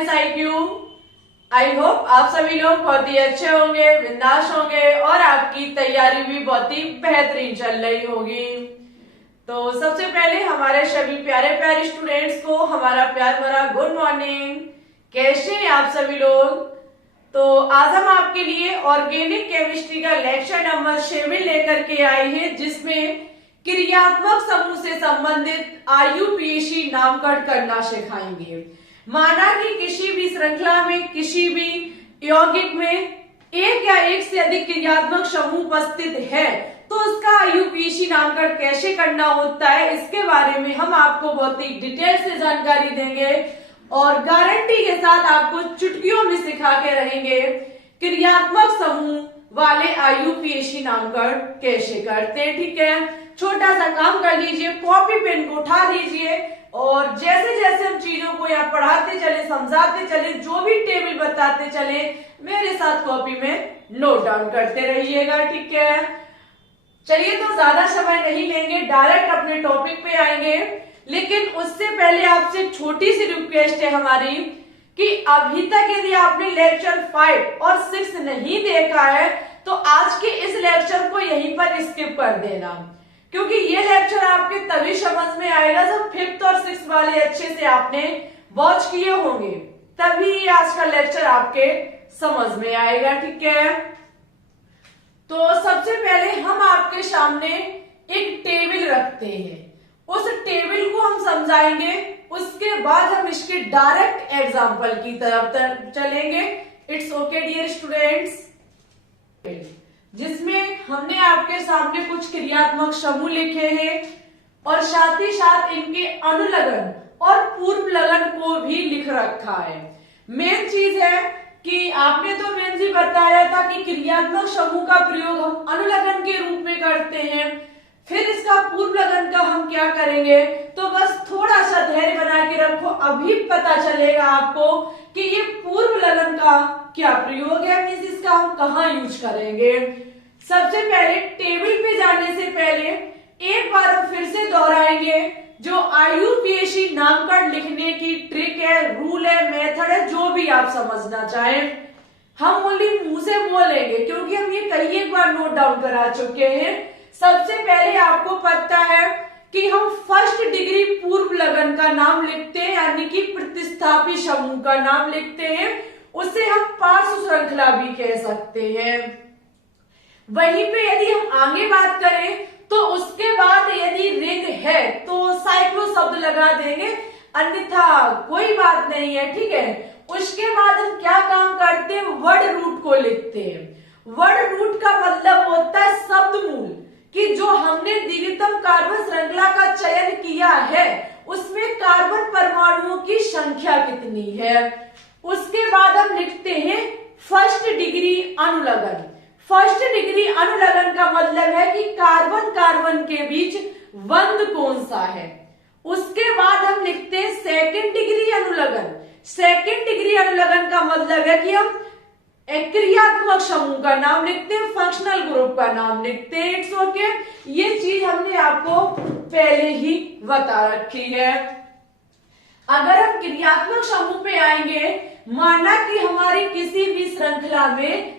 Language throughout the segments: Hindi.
Science IQ। आई होप आप सभी लोग बहुत ही अच्छे होंगे, बिंदास होंगे और आपकी तैयारी भी बहुत ही बेहतरीन चल रही होगी। तो सबसे पहले हमारे सभी प्यारे प्यारे स्टूडेंट्स को हमारा प्यार भरा गुड मॉर्निंग। कैसे हैं आप सभी लोग? तो आज हम आपके लिए ऑर्गेनिक केमिस्ट्री का लेक्चर नंबर 7 लेकर के आए हैं, जिसमें क्रियात्मक समूह से संबंधित IUPAC नामकरण करना सिखाएंगे। माना कि किसी भी श्रृंखला में, किसी भी यौगिक में एक या एक से अधिक क्रियात्मक समूह उपस्थित है तो उसका IUPAC नामकरण कैसे करना होता है, इसके बारे में हम आपको बहुत ही डिटेल से जानकारी देंगे और गारंटी के साथ आपको चुटकियों में सिखा के रहेंगे क्रियात्मक समूह वाले IUPAC नामकरण कैसे करते हैं। ठीक है, छोटा सा काम कर लीजिए, कॉपी पेन को उठा लीजिए और जैसे जैसे हम चीजों को यहाँ पढ़ाते चले, समझाते चले, जो भी टेबल बताते चले, मेरे साथ कॉपी में नोट डाउन करते रहिएगा। ठीक है, चलिए तो ज्यादा समय नहीं लेंगे, डायरेक्ट अपने टॉपिक पे आएंगे। लेकिन उससे पहले आपसे छोटी सी रिक्वेस्ट है हमारी कि अभी तक यदि आपने लेक्चर 5 और 6 नहीं देखा है तो आज के इस लेक्चर को यहीं पर स्किप कर देना, क्योंकि ये लेक्चर आपके तभी समझ में आएगा जब 5th और 6th वाले अच्छे से आपने वॉच किए होंगे, तभी आज का लेक्चर आपके समझ में आएगा। ठीक है, तो सबसे पहले हम आपके सामने एक टेबल रखते हैं, उस टेबल को हम समझाएंगे, उसके बाद हम इसके डायरेक्ट एग्जाम्पल की तरफ चलेंगे। इट्स ओके डियर स्टूडेंट्स, जिसमें हमने आपके सामने कुछ क्रियात्मक समूह लिखे हैं और साथ ही साथ इनके अनुलग्न और पूर्व लगन को भी लिख रखा है। मेन चीज है कि आपने तो मेन जी बताया था कि क्रियात्मक समूह का प्रयोग हम अनुलग्न के रूप में करते हैं, फिर इसका पूर्व लगन का हम क्या करेंगे, तो बस थोड़ा सा धैर्य बना के रखो, अभी पता चलेगा आपको कि ये पूर्व लगन का क्या प्रयोग है, मींस इसका हम कहाँ यूज करेंगे। सबसे पहले टेबल पे जाने से पहले एक बार हम फिर से दोहराएंगे जो IUPAC नामकरण लिखने की ट्रिक है, रूल है, मेथड है, जो भी आप समझना चाहें। हम ओनली मुंह से बोलेंगे क्योंकि हम ये कई एक बार नोट डाउन करा चुके हैं। सबसे पहले आपको पता है कि हम फर्स्ट डिग्री पूर्व लगन का नाम लिखते हैं, यानी कि प्रतिस्थापी समूह का नाम लिखते हैं, उसे हम पार्श्व श्रृंखला भी कह सकते हैं। वहीं पे यदि हम आगे बात करें तो उसके बाद यदि रिंग है तो साइक्लो शब्द लगा देंगे, अन्यथा कोई बात नहीं है। ठीक है, उसके बाद हम क्या काम करते हैं, वर्ड रूट को लिखते हैं। वर्ड रूट का मतलब होता है शब्द मूल, कि जो हमने द्वितीयतम कार्बन श्रृंखला का चयन किया है उसमें कार्बन परमाणुओं की संख्या कितनी है। उसके बाद हम लिखते हैं फर्स्ट डिग्री अनुलग्न। फर्स्ट डिग्री अनुलग्न का मतलब है कि कार्बन कार्बन के बीच बंध कौन सा है। उसके बाद हम लिखते हैं सेकंड डिग्री अनुलग्न। सेकंड डिग्री अनुलग्न का मतलब है कि हम क्रियात्मक समूह का नाम लिखते हैं, फंक्शनल ग्रुप का नाम लिखते हैं। इट्स ओके, ये चीज हमने आपको पहले ही बता रखी है। अगर हम क्रियात्मक समूह पे आएंगे, माना कि हमारी किसी भी श्रृंखला में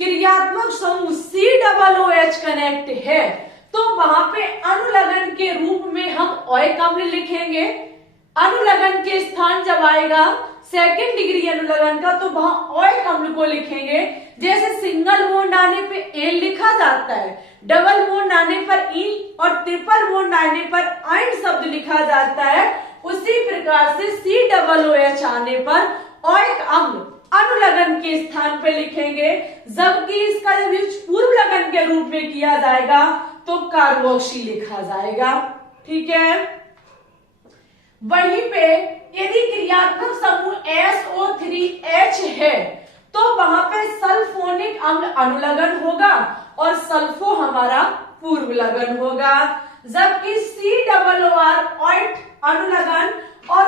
क्रियात्मक समूह COOH कनेक्ट है तो वहां पे अनुलग्न के रूप में हम ओइक अम्ल लिखेंगे। अनुलग्न के स्थान जब आएगा सेकंड डिग्री अनुलग्न का तो वहां ओइक अम्ल को लिखेंगे। जैसे सिंगल बॉन्ड आने पे एन लिखा जाता है, डबल बॉन्ड आने पर इन और ट्रिपल बॉन्ड आने पर आइन शब्द लिखा जाता है, उसी प्रकार से COOH आने पर ओइक अम्ल अनुलग्न के स्थान पे लिखेंगे। जबकि इसका यूज पूर्व लगन के रूप में किया जाएगा तो कार्बोक्सी लिखा जाएगा। ठीक है, वहीं पे यदि क्रियात्मक समूह SO3H है तो वहां पे सल्फोनिक अम्ल अनुलग्न होगा और सल्फो हमारा पूर्व लगन होगा। जबकि COOR ओइट अनुलग्न और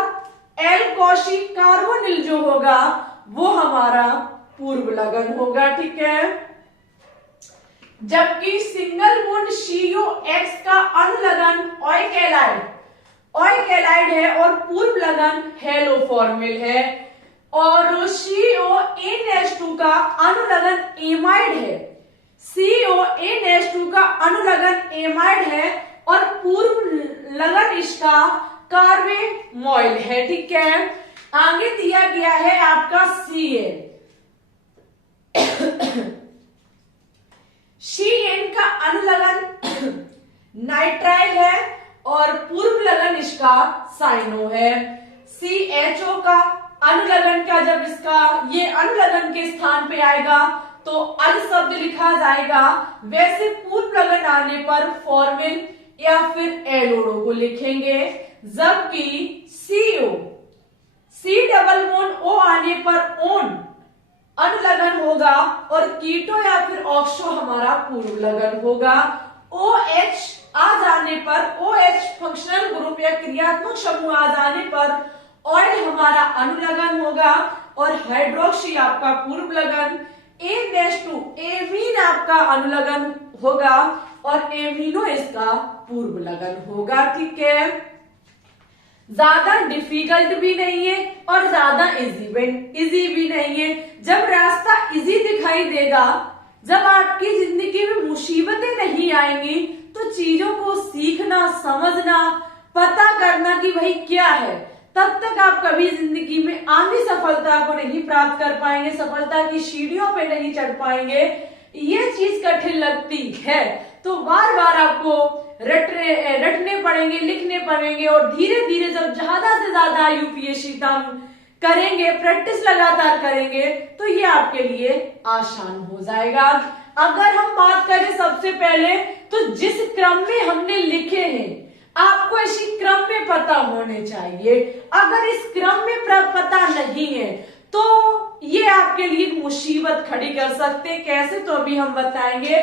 एल्कोसी कार्बोनिल जो होगा वो हमारा पूर्व लगन होगा। ठीक है, जबकि सिंगल बॉन्ड COX का अनुलग्न ओइक एलाइड है और पूर्व लगन हेलोफॉर्मिल है। और CONH2 का अनुलग्न एमाइड है। CONH2 का अनुलग्न एमाइड है और पूर्व लगन इसका कार्बेनॉइल है। ठीक है, आगे दिया गया है आपका CN। CN का अनुलग्न नाइट्राइल है और पूर्व लगन इसका साइनो है। CHO का अनुलग्न का जब इसका ये अनुलग्न के स्थान पे आएगा तो अल शब्द लिखा जाएगा, वैसे पूर्व लगन आने पर फॉर्मिल या फिर एलोडो को लिखेंगे। जबकि CO C double bond O आने पर ओन अनुलग्न होगा और कीटो या फिर ऑक्सो हमारा पूर्व लगन होगा। OH आ जाने पर OH फंक्शनल ग्रुप या क्रियात्मक समूह आ जाने पर ऑयल हमारा अनुलग्न होगा और हाइड्रोक्सी आपका पूर्व लगन। NH2 एमीन आपका अनुलग्न होगा और एमिनो इसका पूर्व लगन होगा। ठीक है, ज्यादा डिफिकल्ट भी नहीं है और ज्यादा इजी भी नहीं है। जब रास्ता इजी दिखाई देगा, जब आपकी जिंदगी में मुसीबतें नहीं आएंगी, तो चीजों को सीखना, समझना, पता करना कि भाई क्या है, तब तक आप कभी जिंदगी में आगे सफलता को नहीं प्राप्त कर पाएंगे, सफलता की सीढ़ियों पे नहीं चढ़ पाएंगे। ये चीज कठिन लगती है तो बार बार आपको रटने पड़ेंगे, लिखने पड़ेंगे और धीरे धीरे जब ज्यादा से ज्यादा यूपीएससी करेंगे, प्रैक्टिस लगातार करेंगे, तो ये आपके लिए आसान हो जाएगा। अगर हम बात करें सबसे पहले तो जिस क्रम में हमने लिखे हैं आपको इसी क्रम में पता होने चाहिए। अगर इस क्रम में पता नहीं है तो ये आपके लिए मुसीबत खड़ी कर सकते हैं। कैसे, तो अभी हम बताएंगे।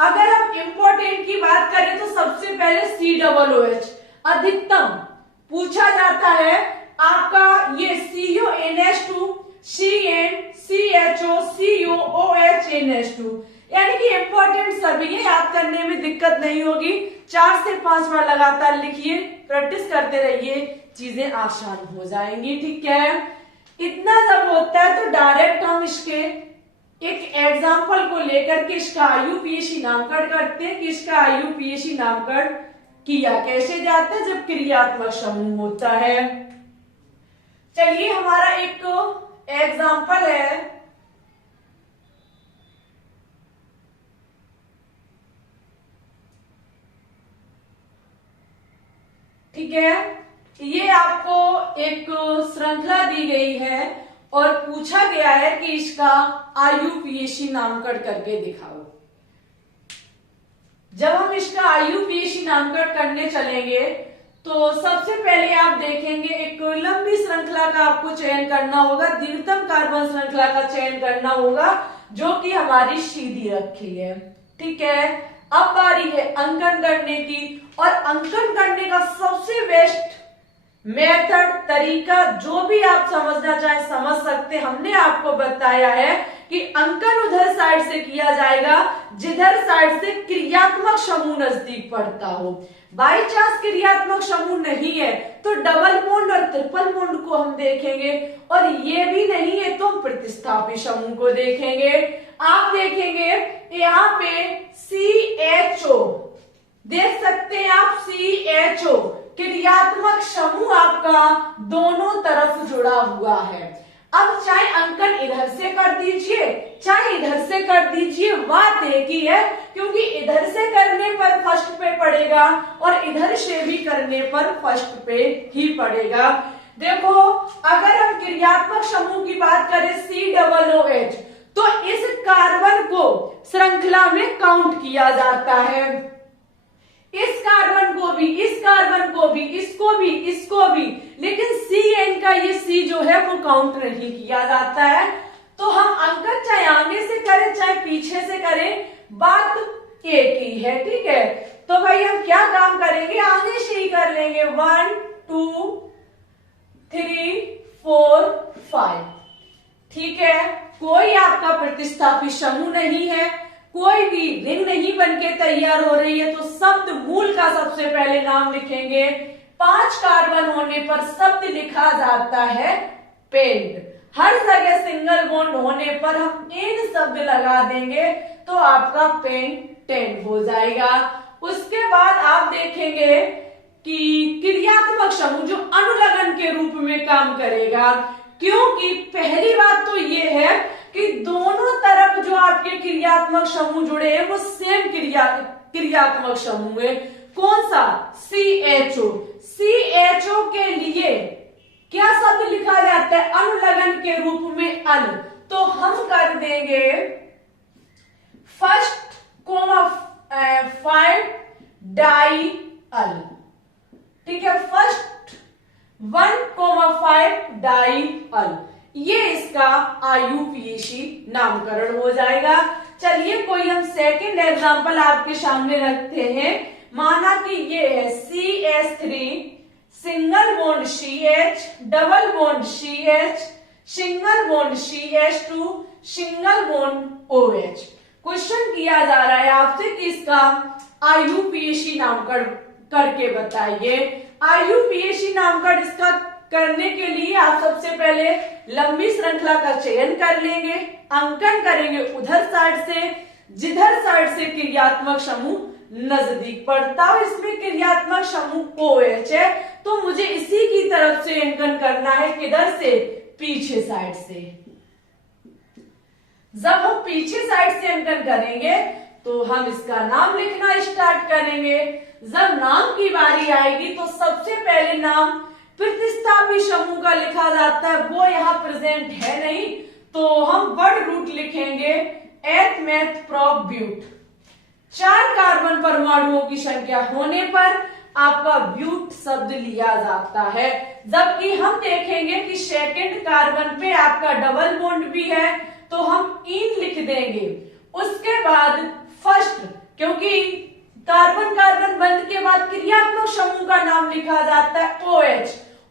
अगर हम इंपॉर्टेंट की बात करें तो सबसे पहले COOH अधिकतम पूछा जाता है आपका। ये CONH2, CN, CHO, COOH, NH2 यानी कि इंपॉर्टेंट सभी है, याद करने में दिक्कत नहीं होगी। 4 से 5 बार लगातार लिखिए, प्रैक्टिस करते रहिए, चीजें आसान हो जाएंगी। ठीक है, इतना जब होता है तो डायरेक्ट हम इसके एक एग्जाम्पल को लेकर के इसका IUPAC नामकरण करते हैं कि इसका IUPAC नामकरण किया कैसे जाता है जब क्रियात्मक समूह होता है। चलिए, हमारा एक एग्जाम्पल है। ठीक है, ये आपको एक श्रृंखला दी गई है और पूछा गया है कि इसका IUPAC नामकरण करके दिखाओ। जब हम इसका IUPAC नामकरण करने चलेंगे तो सबसे पहले आप देखेंगे एक लंबी श्रृंखला का आपको चयन करना होगा, दीर्घतम कार्बन श्रृंखला का चयन करना होगा जो कि हमारी सीधी रखी है। ठीक है, अब बारी है अंकन करने की, और अंकन करने का सबसे बेस्ट मेथड, तरीका जो भी आप समझना चाहे समझ सकते। हमने आपको बताया है कि अंकन उधर साइड से किया जाएगा जिधर साइड से क्रियात्मक समूह नजदीक पड़ता हो। बाई चांस क्रियात्मक समूह नहीं है तो डबल बॉन्ड और ट्रिपल बॉन्ड को हम देखेंगे, और ये भी नहीं है तो हम प्रतिस्थापी समूह को देखेंगे। आप देखेंगे यहाँ पे CHO देख सकते हैं आप, CHO क्रियात्मक समूह आपका दोनों तरफ जुड़ा हुआ है। अब चाहे अंकन इधर से कर दीजिए चाहे इधर से कर दीजिए, बात एक ही है, क्योंकि इधर से करने पर फर्स्ट पे पड़ेगा और इधर से भी करने पर फर्स्ट पे ही पड़ेगा। देखो, अगर हम क्रियात्मक समूह की बात करें COOH, तो इस कार्बन को श्रृंखला में काउंट किया जाता है। इस कार्बन को भी, इस कार्बन को भी, इसको भी, इसको भी, लेकिन CN का ये C जो है वो काउंट नहीं किया जाता है। तो हम अंकन चाहे आगे से करें चाहे पीछे से करें, बात एक ही है। ठीक है, तो भाई हम क्या काम करेंगे, आगे से ही कर लेंगे। 1 2 3 4 5। ठीक है, कोई आपका प्रतिस्थापी समूह नहीं है, कोई भी रिंग नहीं बनके तैयार हो रही है, तो शब्द मूल का सबसे पहले नाम लिखेंगे। 5 कार्बन होने पर शब्द लिखा जाता है पेंट। हर जगह सिंगल बॉन्ड होने पर हम इन शब्द लगा देंगे तो आपका पेंटेन हो जाएगा। उसके बाद आप देखेंगे कि क्रियात्मक समूह जो अनुलग्न के रूप में काम करेगा, क्योंकि पहली बात तो ये है कि दोनों तरफ जो आपके क्रियात्मक समूह जुड़े हैं वो सेम क्रियात्मक समूह है। कौन सा? CHO। CHO के लिए क्या शब्द लिखा जाता है अनुलग्न के रूप में? अल। तो हम कर देंगे फर्स्ट कोमा 5 डाई अल। ठीक है, फर्स्ट 1,5 डाई अल, ये इसका IUPAC नामकरण हो जाएगा। चलिए कोई हम सेकंड एग्जांपल आपके सामने रखते हैं। माना कि ये है CH3 single bond CH double bond CH single bond CH2 single bond OH। Question किया जा रहा है आपसे कि इसका IUPAC नामकरण करके बताइए। IUPAC नामकरण इसका करने के लिए आप सबसे पहले लंबी श्रृंखला का चयन कर लेंगे, अंकन करेंगे उधर साइड से, जिधर साइड से क्रियात्मक समूह नजदीक पड़ता है। इसमें क्रियात्मक समूह OH है तो मुझे इसी की तरफ से अंकन करना है। किधर से? पीछे साइड से। जब हम पीछे साइड से अंकन करेंगे तो हम इसका नाम लिखना स्टार्ट करेंगे। जब नाम की बारी आएगी तो सबसे पहले नाम प्रतिस्थापी समूह का लिखा जाता है, वो यहाँ प्रेजेंट है नहीं, तो हम वर्ड रूट लिखेंगे एथ मेथ प्रोप ब्यूट। 4 कार्बन परमाणुओं की संख्या होने पर आपका ब्यूट शब्द लिया जाता है। जबकि हम देखेंगे कि सेकंड कार्बन पे आपका डबल बॉन्ड भी है तो हम इन लिख देंगे। उसके बाद फर्स्ट, क्योंकि कार्बन कार्बन बंध के बाद क्रियात्मक समूह का नाम लिखा जाता है OH।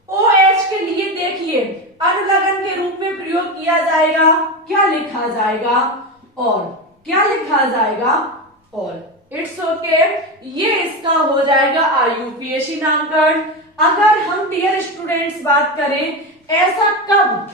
OH के लिए देखिए अनुलग्न के रूप में प्रयोग किया जाएगा, क्या लिखा जाएगा? और। क्या लिखा जाएगा? और। इट्स ओके, ये इसका हो जाएगा IUPAC नामकरण। अगर हम डियर स्टूडेंट्स बात करें, ऐसा कब?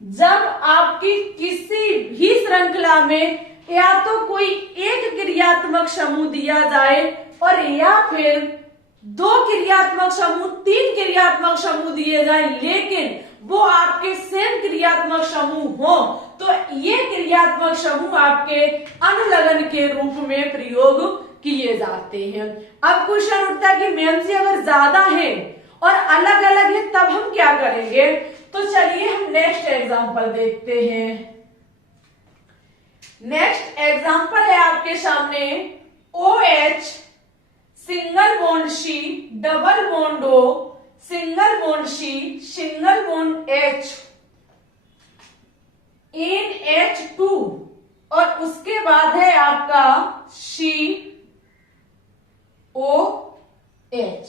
जब आपकी किसी भी श्रृंखला में या तो कोई एक क्रियात्मक समूह दिया जाए और या फिर 2 क्रियात्मक समूह, 3 क्रियात्मक समूह दिए जाए, लेकिन वो आपके सेम क्रियात्मक समूह हो तो ये क्रियात्मक समूह आपके अनुलग्न के रूप में प्रयोग किए जाते हैं। अब क्वेश्चन उठता है कि मैम जी अगर ज्यादा है और अलग अलग है तब हम क्या करेंगे? तो चलिए हम नेक्स्ट एग्जांपल देखते हैं। नेक्स्ट एग्जांपल है आपके सामने OH single bond C double bond O single bond C single bond H NH2 और उसके बाद है आपका COH।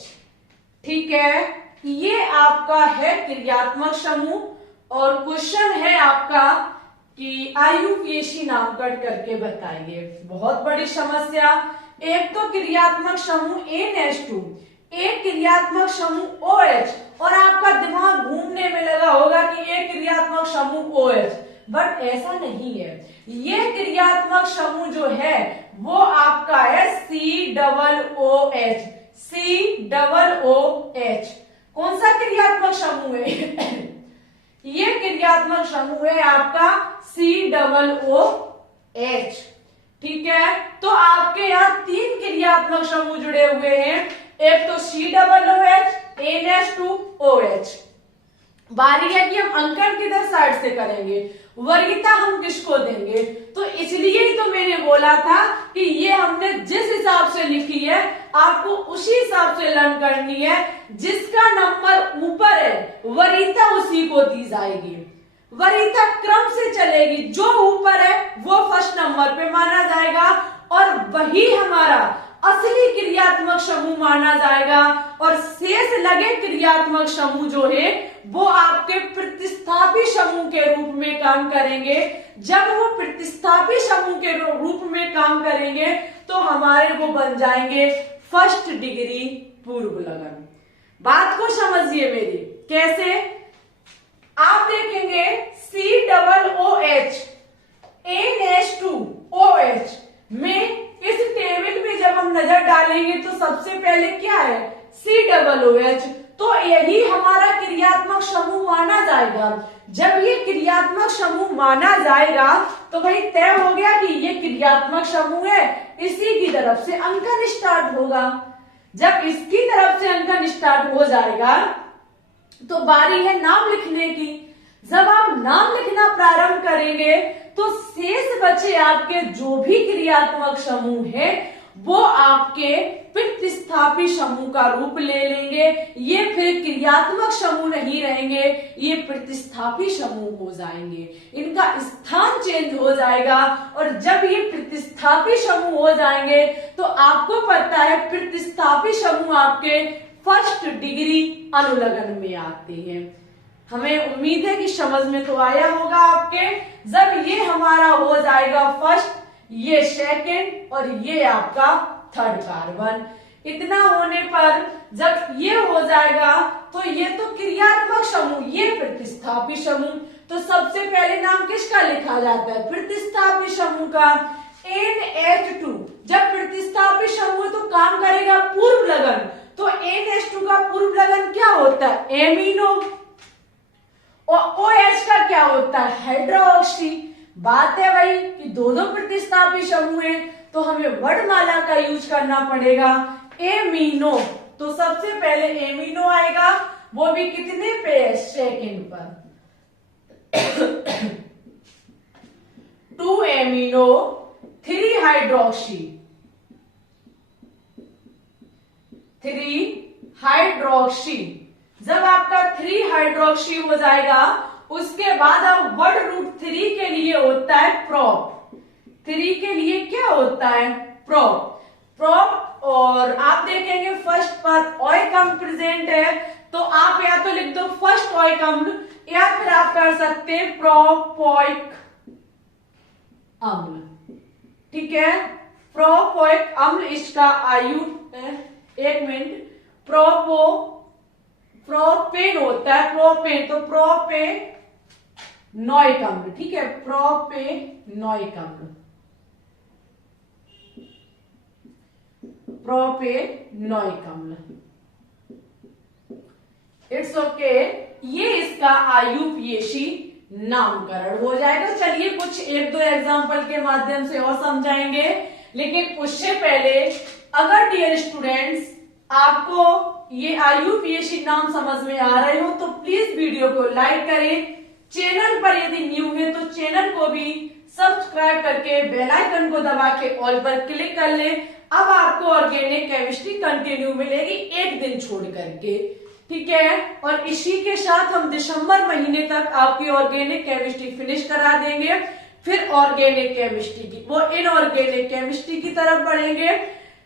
ठीक है, ये आपका है क्रियात्मक समूह और क्वेश्चन है आपका कि IUPAC नामकरण करके बताइए। बहुत बड़ी समस्या। एक तो क्रियात्मक समूह NH2, एक क्रियात्मक समूह OH और आपका दिमाग घूमने में लगा होगा कि एक क्रियात्मक समूह OH, बट ऐसा नहीं है। ये क्रियात्मक समूह जो है वो आपका है COOH। COOH कौन सा क्रियात्मक समूह है? ये क्रियात्मक समूह है आपका COOH। ठीक है, तो आपके यहाँ 3 क्रियात्मक समूह जुड़े हुए हैं, एक तो COOH NH2OH। बारी है कि हम अंकन किधर साइड से करेंगे, वरीयता हम किसको देंगे? तो इसलिए ही तो मैंने बोला था कि ये हमने जिस हिसाब से लिखी है आपको उसी हिसाब से लर्न करनी है। जिसका नंबर ऊपर है वरीयता उसी को दी जाएगी। वरीयता क्रम से चलेगी, जो ऊपर है वो फर्स्ट नंबर पे माना जाएगा और वही हमारा असली क्रियात्मक समूह माना जाएगा और शेष लगे क्रियात्मक समूह जो है वो आपके प्रतिस्थापी समूह के रूप में काम करेंगे। जब वो प्रतिस्थापी समूह के रूप में काम करेंगे तो हमारे वो बन जाएंगे फर्स्ट डिग्री पूर्व लगन। बात को समझिए मेरी, कैसे? आप देखेंगे COOH NH2OH में इस टेबल में जब हम नजर डालेंगे तो सबसे पहले क्या है COOH। तो यही हमारा क्रियात्मक समूह माना जाएगा। जब ये क्रियात्मक समूह माना जाएगा तो भाई तय हो गया कि ये क्रियात्मक समूह है, इसी की तरफ से अंकन स्टार्ट होगा। जब इसकी तरफ से अंकन स्टार्ट हो जाएगा तो बारी है नाम लिखने की। जब आप नाम लिखना प्रारंभ करेंगे तो शेष बचे आपके जो भी क्रियात्मक समूह है वो आपके प्रतिस्थापी समूह का रूप ले लेंगे। ये फिर क्रियात्मक समूह नहीं रहेंगे, ये प्रतिस्थापी समूह हो जाएंगे, इनका स्थान चेंज हो जाएगा। और जब ये प्रतिस्थापी समूह हो जाएंगे तो आपको पता है प्रतिस्थापी समूह आपके फर्स्ट डिग्री अनुलग्न में आते हैं। हमें उम्मीद है कि समझ में तो आया होगा आपके। जब ये हमारा हो जाएगा फर्स्ट, ये सेकंड और ये आपका थर्ड कार्बन, इतना होने पर जब ये हो जाएगा तो ये तो क्रियात्मक समूह, ये प्रतिस्थापी समूह। तो सबसे पहले नाम किसका लिखा जाता है प्रतिस्थापी समूह का NH2। जब प्रतिस्थापी समूह तो काम करेगा पूर्व लगन, तो NH2 का पूर्व लगन क्या होता है एमिनो, और OH का क्या होता है हाइड्रोक्सी। बात है भाई कि दो प्रतिस्थापी समूह है तो हमें वर्णमाला का यूज करना पड़ेगा एमिनो। तो सबसे पहले एमिनो आएगा, वो भी कितने पे सेकंड पर 2 एमिनो 3 हाइड्रोक्सी 3 हाइड्रोक्सी। जब आपका 3 हाइड्रोक्सी हो जाएगा उसके बाद अब वर्ड रूट 3 के लिए होता है प्रोप। 3 के लिए क्या होता है प्रोप। और आप देखेंगे फर्स्ट पर ओइक अम्ल प्रेजेंट है तो आप या तो लिख दो फर्स्ट ओइक अम्ल या फिर आप कर सकते हैं प्रोपोइक अम्ल। ठीक है, प्रोपोइक अम्ल इसका आयु है 1 मिनट। प्रोपेन होता है प्रोपेन, तो प्रोपेनोइक अम्ल। ठीक है, प्रोपेनोइक अम्ल, प्रोपेनोइक अम्ल। इट्स ओके, ये इसका आयुपीएसी नामकरण हो जाएगा। चलिए कुछ 1-2 एग्जांपल के माध्यम से और समझाएंगे, लेकिन उससे पहले अगर डियर स्टूडेंट्स आपको ये आयुपीएसी नाम समझ में आ रहे हो तो प्लीज वीडियो को लाइक करें। चैनल पर यदि न्यू है तो चैनल को भी सब्सक्राइब करके बेल आइकन को दबा के ऑल पर क्लिक कर ले। अब आपको ऑर्गेनिक केमिस्ट्री कंटिन्यू मिलेगी 1 दिन छोड़ करके। ठीक है, और इसी के साथ हम दिसंबर महीने तक आपकी ऑर्गेनिक केमिस्ट्री फिनिश करा देंगे। फिर ऑर्गेनिक केमिस्ट्री की वो इनऑर्गेनिक केमिस्ट्री की तरफ बढ़ेंगे,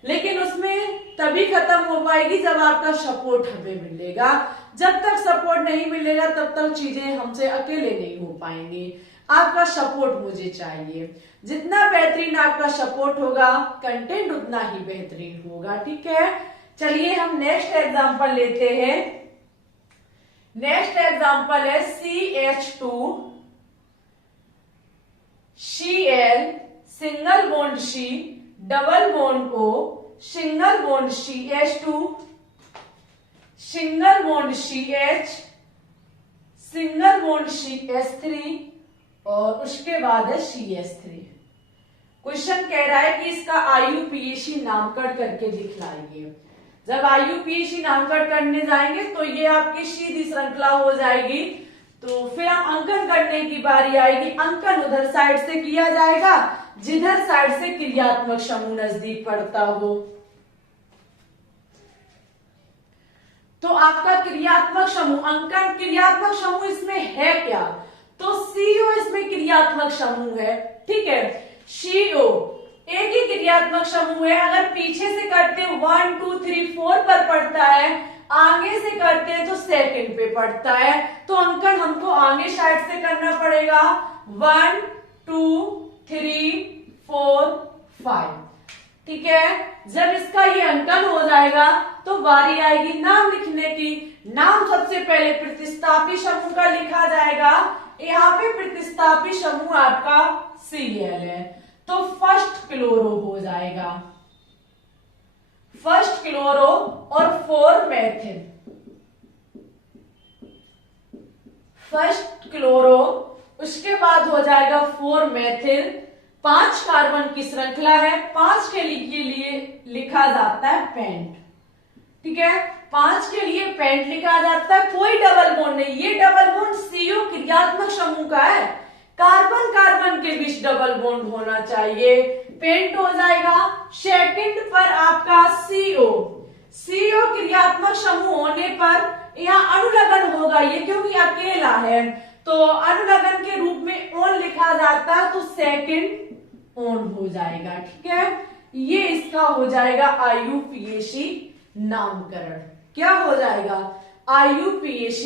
लेकिन उसमें तभी खत्म हो पाएगी जब आपका सपोर्ट हमें मिलेगा। जब तक सपोर्ट नहीं मिलेगा तब तक चीजें हमसे अकेले नहीं हो पाएंगी। आपका सपोर्ट मुझे चाहिए। जितना बेहतरीन आपका सपोर्ट होगा कंटेंट उतना ही बेहतरीन होगा। ठीक है, चलिए हम नेक्स्ट एग्जांपल लेते हैं। नेक्स्ट एग्जांपल है CH2 Cl single bond C double bond O single bond CH2 single bond CH single bond CH3 और उसके बाद है CH3। क्वेश्चन कह रहा है कि इसका आयुपीएसी नामकरण करके दिखलाइए। जब आयुपीएसी नामकरण करने जाएंगे तो ये आपकी सीधी श्रृंखला हो जाएगी। तो फिर हम अंकन करने की बारी आएगी। अंकन उधर साइड से किया जाएगा जिधर साइड से क्रियात्मक समूह नजदीक पड़ता हो। तो आपका क्रियात्मक समूह अंकन, क्रियात्मक समूह इसमें है क्या, तो CO इसमें क्रियात्मक समूह है। ठीक है, CO एक ही क्रियात्मक समूह है। अगर पीछे से करते 1 2 3 4 पर पड़ता है, आगे से करते हैं तो सेकंड पे पड़ता है, तो अंकन हमको आगे साइड से करना पड़ेगा 1 2 3 4 5। ठीक है, जब इसका ये अंकन हो जाएगा तो बारी आएगी नाम लिखने की। नाम सबसे पहले प्रतिस्थापी समूह का लिखा जाएगा। यहाँ पे प्रतिस्थापी समूह आपका Cl है, तो फर्स्ट क्लोरो हो जाएगा, फर्स्ट क्लोरो और 4 मेथिल। फर्स्ट क्लोरो, उसके बाद हो जाएगा 4 मेथिल। 5 कार्बन की श्रृंखला है, 5 के लिए लिखा जाता है पेंट। ठीक है, 5 के लिए पेंट लिखा जाता है, कोई डबल बॉन्ड नहीं, ये डबल बॉन्ड CO क्रियात्मक समूह का है, कार्बन कार्बन के बीच डबल बॉन्ड होना चाहिए, पेंट हो जाएगा। सेकंड पर आपका CO क्रियात्मक समूह होने पर यहाँ अनुलग्न होगा, ये क्योंकि अकेला है तो अनुलग्न के रूप में ओन लिखा जाता है, तो सेकंड ओन हो जाएगा। ठीक है, ये इसका हो जाएगा IUPAC नामकरण। क्या हो जाएगा? IUPAC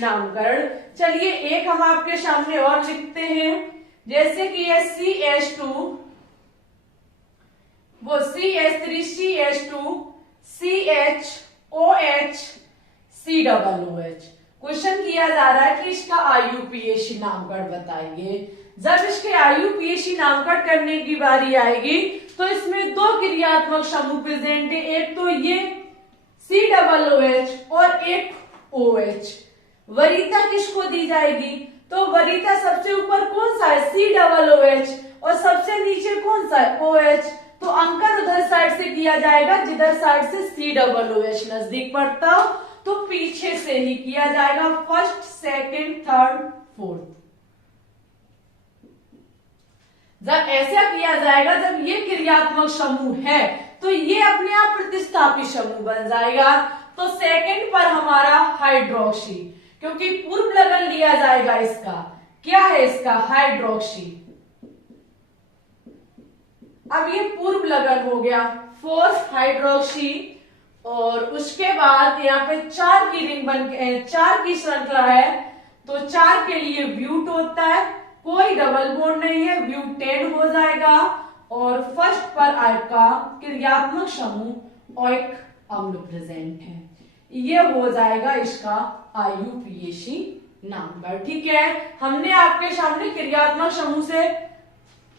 नामकरण। चलिए एक हम आपके सामने और लिखते हैं, जैसे कि ये CH2, वो CH3, CH2, CHOH, COOH। Question किया जा रहा है कि इसका IUPAC नामकरण बताइए। जब इसके IUPAC नामकरण करने की बारी आएगी तो इसमें 2 क्रियात्मक समूह प्रेजेंट है, एक तो ये COOH और एक OH। वरीयता किसको दी जाएगी? तो वरीयता सबसे ऊपर कौन सा है? COOH, और सबसे नीचे कौन सा है? OH। तो अंकन उधर साइड से किया जाएगा जिधर साइड से COOH नजदीक पड़ता हो, तो पीछे से ही किया जाएगा, फर्स्ट, सेकंड, थर्ड, फोर्थ। जब ऐसा किया जाएगा, जब ये क्रियात्मक समूह है तो ये अपने आप प्रतिस्थापी समूह बन जाएगा। तो सेकंड पर हमारा हाइड्रोक्सी, क्योंकि पूर्व लगन लिया जाएगा इसका। क्या है इसका? हाइड्रोक्सी। अब ये पूर्व लगन हो गया, 4 हाइड्रोक्सी, और उसके बाद यहाँ पे 4 की रिंग बन के 4 की श्रृंखला है, तो 4 के लिए ब्यूट होता है, कोई डबल बॉन्ड नहीं है, ब्यूटेन हो जाएगा। और फर्स्ट पर आपका क्रियात्मक समूह ओइक अम्ल प्रेजेंट है, ये हो जाएगा इसका IUPAC नंबर। ठीक है, हमने आपके सामने क्रियात्मक समूह से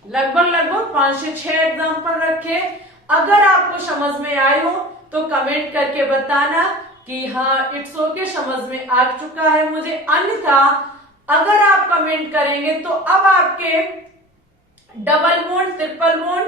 लगभग 5 से 6 एग्जाम्पल रखे। अगर आपको समझ में आए हो तो कमेंट करके बताना कि हाँ इट्स ओके, समझ में आ चुका है मुझे। अन्यथा अगर आप कमेंट करेंगे तो अब आपके डबल बॉन्ड, ट्रिपल बॉन्ड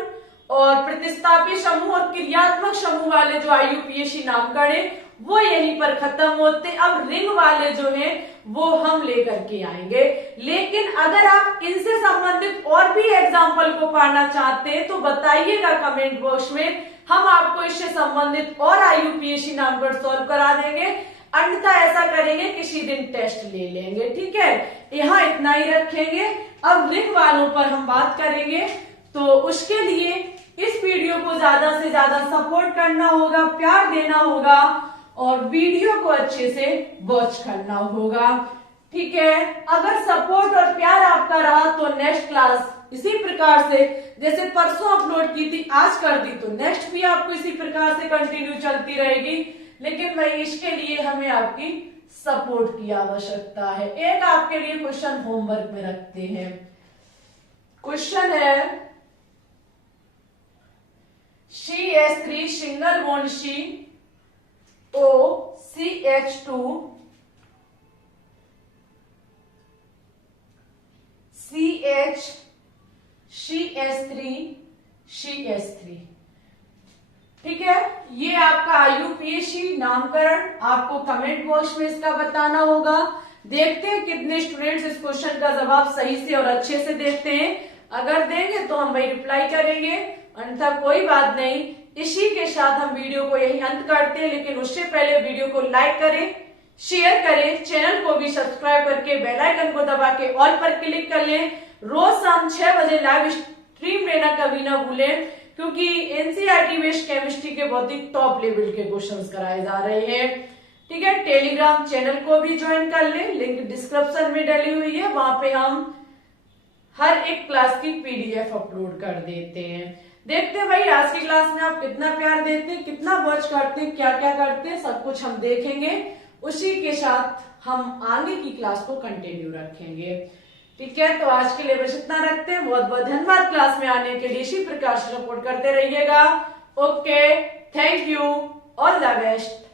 और प्रतिस्थापी समूह और क्रियात्मक समूह वाले जो IUPAC नामकरण है वो यहीं पर खत्म होते। अब रिंग वाले जो हैं वो हम लेकर के आएंगे। लेकिन अगर आप इनसे संबंधित और भी एग्जाम्पल को पाना चाहते हैं तो बताइएगा कमेंट बॉक्स में, हम आपको इससे संबंधित और IUPAC नामकरण सॉल्व करा देंगे। अन्यथा ऐसा करेंगे किसी दिन टेस्ट ले लेंगे। ठीक है, यहाँ इतना ही रखेंगे। अब रिंग वालों पर हम बात करेंगे, तो उसके लिए इस वीडियो को ज्यादा से ज्यादा सपोर्ट करना होगा, प्यार देना होगा और वीडियो को अच्छे से वॉच करना होगा। ठीक है, अगर सपोर्ट और प्यार आपका रहा तो नेक्स्ट क्लास इसी प्रकार से, जैसे परसों अपलोड की थी आज कर दी, तो नेक्स्ट भी आपको इसी प्रकार से कंटिन्यू चलती रहेगी। लेकिन भाई इसके लिए हमें आपकी सपोर्ट की आवश्यकता है। एक आपके लिए क्वेश्चन होमवर्क में रखते हैं। क्वेश्चन है CH3 single bond CO CH2 CH CH3 CH3। ठीक है, ये आपका IUPAC नामकरण आपको कमेंट बॉक्स में इसका बताना होगा। देखते हैं कितने स्टूडेंट्स इस क्वेश्चन का जवाब सही से और अच्छे से देते हैं। अगर देंगे तो हम वही रिप्लाई करेंगे, अन्यथा कोई बात नहीं। इसी के साथ हम वीडियो को यही अंत करते हैं, लेकिन उससे पहले वीडियो को लाइक करें, शेयर करें, चैनल को भी सब्सक्राइब करके बेल आइकन को दबा के ऑल पर क्लिक कर लें। रोज शाम 6 बजे लाइव स्ट्रीम लेना कभी ना भूलें, क्योंकि NCERT बेस्ड केमिस्ट्री के बहुत ही टॉप लेवल के क्वेश्चंस कराए जा रहे हैं। ठीक है, टेलीग्राम चैनल को भी ज्वाइन कर लें, लिंक डिस्क्रिप्शन में डली हुई है, वहां पे हम हर एक क्लास की PDF अपलोड कर देते हैं। देखते हैं भाई आज की क्लास में आप कितना प्यार देते हैं, कितना वॉच करते हैं, क्या क्या करते हैं, सब कुछ हम देखेंगे। उसी के साथ हम आगे की क्लास को कंटिन्यू रखेंगे। ठीक है, तो आज के लिए बस इतना रखते हैं। बहुत बहुत धन्यवाद क्लास में आने के लिए। इसी प्रकार से सपोर्ट करते रहिएगा। Okay, thank you, all the best.